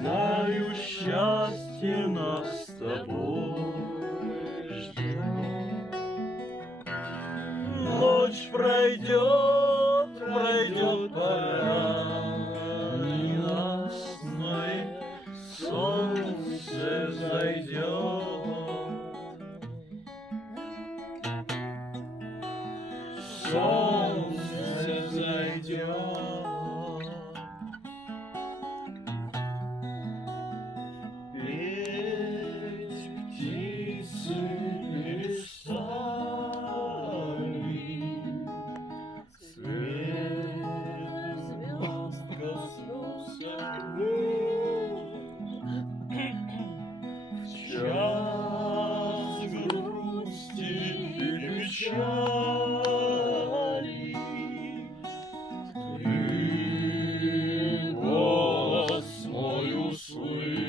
Знаю, счастье нас с тобой ждет. Ночь пройдет, пройдет пора ненастной, солнце зайдет. Солнце зайдет. Петь птицы перестали, свет звезд коснулся в час грусти и печали. Ты голос мой услышь.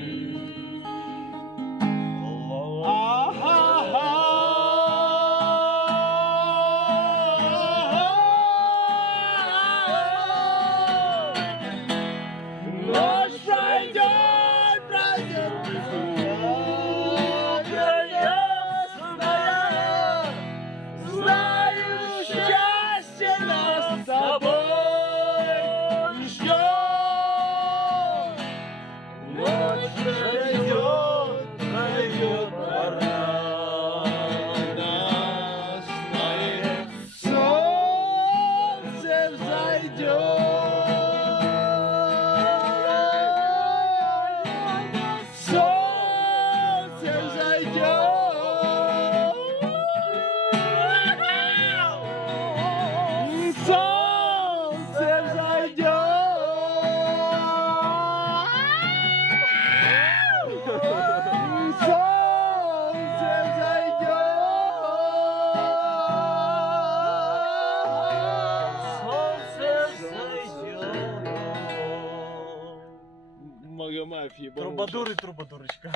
Ночь пройдет, пройдет, знаю, счастье нас с тобой ждет. Ночь пройдет, пройдет пора ненастная, солнце взойдет. Солнце взойдет. Солнце взойдет. Солнце взойдет. Магомафия. Трубадур и трубадурочка.